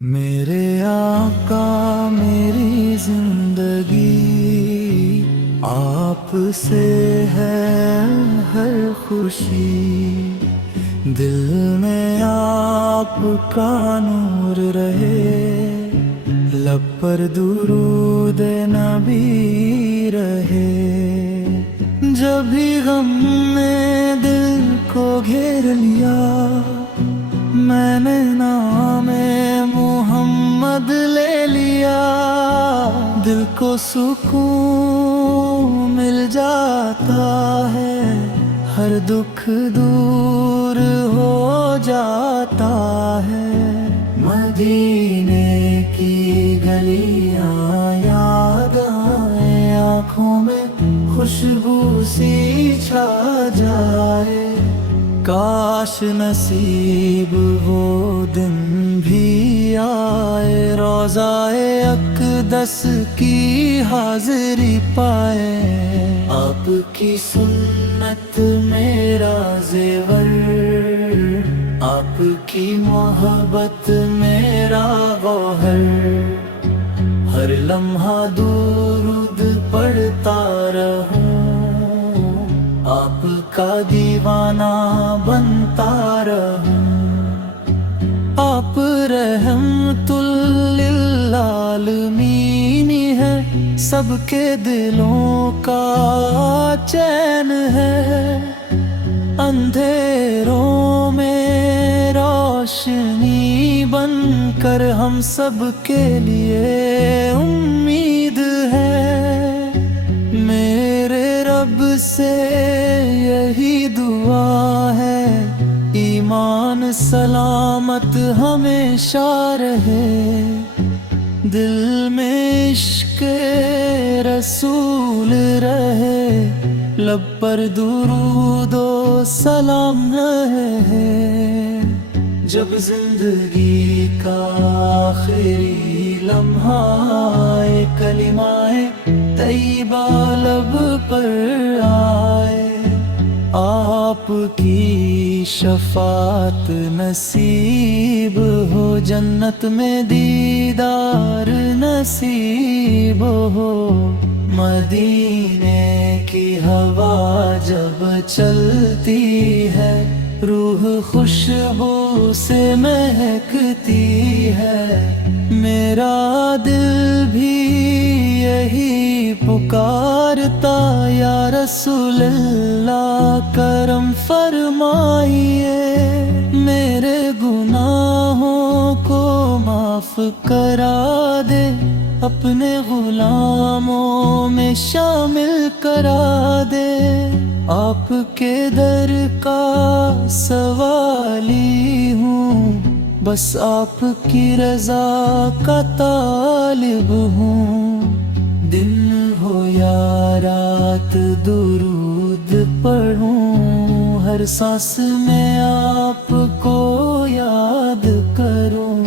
मेरे आका मेरी जिंदगी आपसे है हर खुशी। दिल में आपका नूर रहे, लब पर दुरूद नबी रहे। जब भी गम ने दिल को घेर लिया, मैंने नामे मोहम्मद ले लिया। दिल को सुकून मिल जाता है, हर दुख दूर हो जाता है। मदीने की गलियां याद आए, आँखों में खुशबू सी छा जाए। काश नसीब वो दिन भी आए, रोज़ाए अक़दस की हाज़िरी पाए। आपकी सुन्नत मेरा ज़ेवर, आपकी मोहब्बत मेरा गौहर। हर लम्हा दुरूद पढ़ता रहूं, आपका दीवाना बनता रहूं। आप रहमतुल लिल आलमीन है, सबके दिलों का चैन है। अंधेरों में रोशनी बनकर हम सबके लिए उम्मीद है। मेरे रब से यही दुआ है, ईमान सलामत हमेशा रहे। दिल में इश्क़ रसूल रहे, लब पर दुरूदो सलाम रहे। जब जिंदगी का आखिरी लम्हा आए, कलिमाए तैयबा लब पर आए। आपकी शफात नसीब हो, जन्नत में दीदार नसीब हो। मदीने की हवा जब चलती है, रूह खुशबू से महकती है। मेरा दिल भी यही पुकारता, या रसूल अल्लाह करम फरमाइए। मेरे गुनाहों को माफ करा दे, अपने गुलामों में शामिल करा दे। आपके दर का सवाली हूँ, बस आपकी रजा का तालिब हूँ। दिन हो या रात दुरूद पढ़ूं, हर सांस में आपको याद करूं।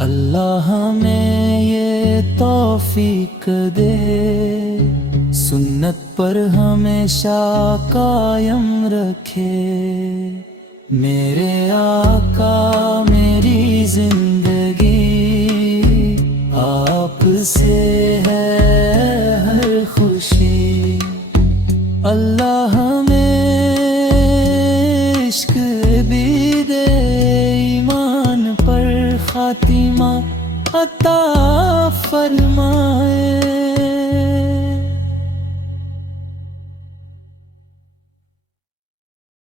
अल्लाह हमें ये तौफीक दे, सुन्नत पर हमेशा कायम रखे। मेरे आका मेरी जिंदगी आपसे है हर खुशी। अल्लाह हमें इश्क भी दे, ईमान पर खातिमा अता फरमाए।